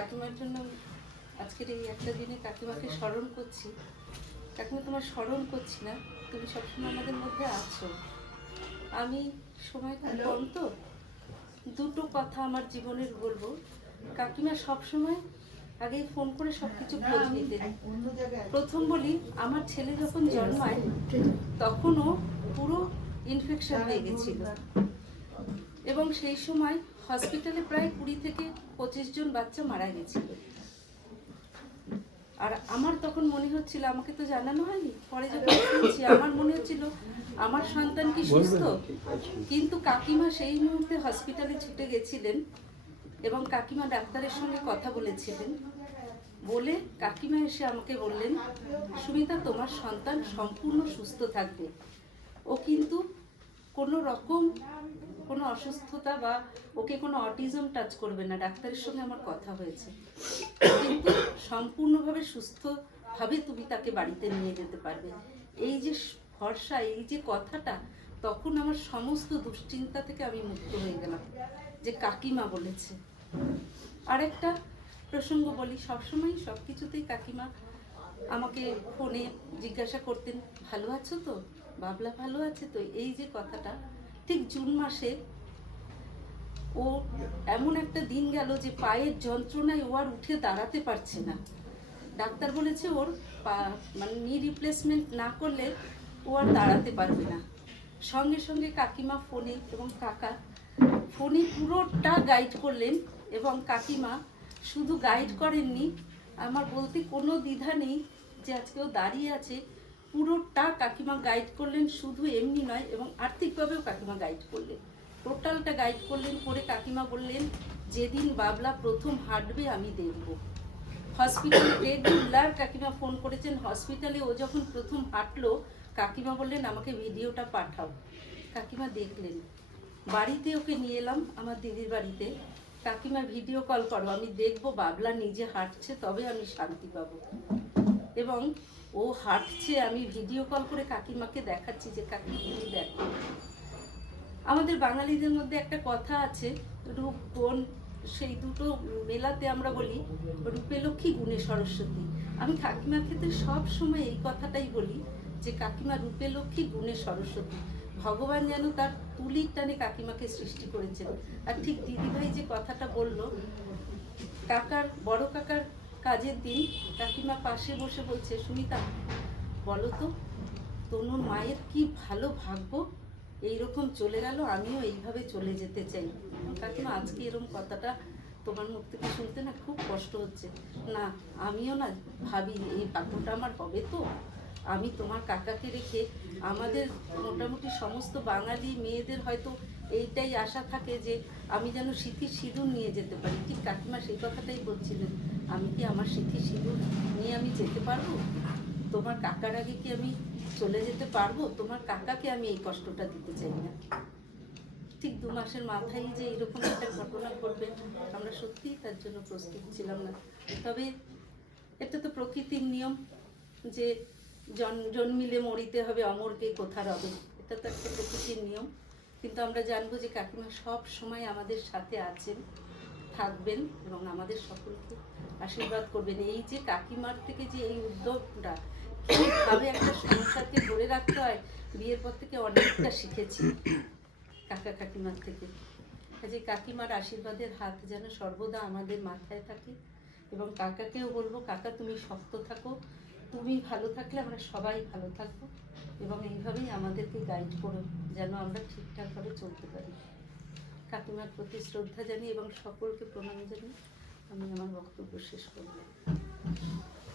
কাকিমার জন্য আজকের এই একটা দিনে কাকিমাকে স্মরণ করছি। কাকিমা তোমার স্মরণ করছি না, তুমি সবসময় আমাদের মধ্যে আছো। আমি সময় খুব কম তো, দুটো কথা আমার জীবনের বলবো। কাকিমা সবসময় আগে ফোন করে সবকিছু খোঁজ নিতেন। প্রথম বলি, আমার ছেলে যখন জন্মায় তখনও পুরো ইনফেকশন হয়ে গেছিল এবং সেই সময় হসপিটালে প্রায় 20 থেকে 25 জন বাচ্চা মারা গেছিল। আর আমার তখন মনে হচ্ছিল, আমাকে তো জানানো হয়নি, পরে যখন শুনছি আমার মনে হচ্ছিল আমার সন্তান কি সুস্থ। কিন্তু কাকিমা সেই মুহূর্তে হসপিটালে ছুটে গেছিলেন এবং কাকিমা ডাক্তারের সঙ্গে কথা বলেছিলেন। বলে কাকিমা এসে আমাকে বললেন, সুমিতা তোমার সন্তান সম্পূর্ণ সুস্থ থাকবে, ও কিন্তু কোনো রকম কোনো অসুস্থতা বা ওকে কোনো অটিজম টাচ করবে না। ডাক্তারের সঙ্গে আমার কথা হয়েছে, কিন্তু সম্পূর্ণভাবে সুস্থভাবে তুমি তাকে বাড়িতে নিয়ে যেতে পারবে। এই যে ভরসা, এই যে কথাটা, তখন আমার সমস্ত দুশ্চিন্তা থেকে আমি মুক্ত হয়ে গেলাম যে কাকিমা বলেছে। আরেকটা প্রসঙ্গ বলি, সবসময় সব কিছুতেই কাকিমা আমাকে ফোনে জিজ্ঞাসা করতেন, ভালো আছো তো, বাবলা ভালো আছে তো। এই যে কথাটা, ঠিক জুন মাসে ও এমন একটা দিন গেল যে পায়ের যন্ত্রণায় ও আর উঠে দাঁড়াতে পারছে না। ডাক্তার বলেছে ওর মানে নি রিপ্লেসমেন্ট না করলে ও আর দাঁড়াতে পারবে না। সঙ্গে সঙ্গে কাকিমা ফোনে এবং কাকা ফোনে পুরোটা গাইড করলেন এবং কাকিমা শুধু গাইড করেননি, আমার বলতে কোনো দ্বিধা নেই যে আজকে ও দাঁড়িয়ে আছে, পুরোটা কাকিমা গাইড করলেন। শুধু এমনি নয়, এবং আর্থিকভাবেও কাকিমা গাইড করলেন, টোটালটা গাইড করলেন। করে কাকিমা বললেন, যেদিন বাবলা প্রথম হাঁটবে আমি দেখব। হসপিটালে রেগুলার কাকিমা ফোন করেছেন। হসপিটালে ও যখন প্রথম হাঁটলো, কাকিমা বললেন আমাকে ভিডিওটা পাঠাও। কাকিমা দেখলেন। বাড়িতে ওকে নিয়ে এলাম, আমার দিদির বাড়িতে। কাকিমা ভিডিও কল করো, আমি দেখবো বাবলা নিজে হাঁটছে, তবে আমি শান্তি পাবো। এবং ও হাঁটছে, আমি ভিডিও কল করে কাকিমাকে দেখাচ্ছি যে কাকিমা তুমি দেখো। আমাদের বাঙালিদের মধ্যে একটা কথা আছে, রূপ গুণ, সেই দুটো মেলাতে আমরা বলি রূপে লক্ষ্মী গুণে সরস্বতী। আমি কাকিমার ক্ষেত্রে সব সময় এই কথাটাই বলি যে কাকিমা রূপে লক্ষ্মী গুণে সরস্বতী। ভগবান যেন তার তুলির টানে কাকিমাকে সৃষ্টি করেছেন। আর ঠিক দিদিভাই যে কথাটা বলল, কাকার বড় কাকার কাজের দিন কাকিমা পাশে বসে বলছে, সুমিতা বলো তো তনুর মায়ের কি ভালো ভাগ্য, এইরকম চলে গেল, আমিও এইভাবে চলে যেতে চাই। কাকিমা আজকে এরকম কথাটা তোমার মুখ থেকে শুনতে না খুব কষ্ট হচ্ছে। না, আমিও না ভাবি এই ভাগ্যটা আমার হবে তো। আমি তোমার কাকাকে রেখে, আমাদের মোটামুটি সমস্ত বাঙালি মেয়েদের হয়তো এইটাই আশা থাকে যে আমি যেন সিঁথির সিঁদুর নিয়ে যেতে পারি। ঠিক কাকিমা সেই কথাটাই বলছিলেন, আমি কি আমার সিঁথির সিঁদুর নিয়ে আমি যেতে পারবো? তোমার কাকার আগে কি আমি চলে যেতে পারবো? তোমার কাকাকে আমি এই কষ্টটা দিতে চাই না। ঠিক 2 মাসের মাথায় যে এরকম একটা ঘটনা ঘটবে, আমরা সত্যিই তার জন্য প্রস্তুত ছিলাম না। তবে এটা তো প্রকৃতির নিয়ম যে জন্মিলে মরিতে হবে, অমরকে কোথা রবে। এটা তো একটা প্রকৃতির নিয়ম। কিন্তু আমরা জানবো যে কাকিমা সব সময় আমাদের সাথে আছেন, থাকবেন এবং আমাদের সকলকে আশীর্বাদ করবেন। এই যে কাকিমার থেকে যে এই উদ্যোগটা, কীভাবে একটা সংসারকে ধরে রাখতে হয়, বিয়ের পর থেকে অনেকটা শিখেছি কাকা কাকিমার থেকে। যে কাকিমার আশীর্বাদের হাত যেন সর্বদা আমাদের মাথায় থাকে। এবং কাকাকেও বলবো, কাকা তুমি শক্ত থাকো, তুমি ভালো থাকলে আমরা সবাই ভালো থাকবো, এবং এইভাবেই আমাদেরকে গাইড করো যেন আমরা ঠিকঠাকভাবে চলতে পারি। কাকিমার প্রতি শ্রদ্ধা জানিয়ে এবং সকলকে প্রণাম জানিয়ে আমি আমার বক্তব্য শেষ করব।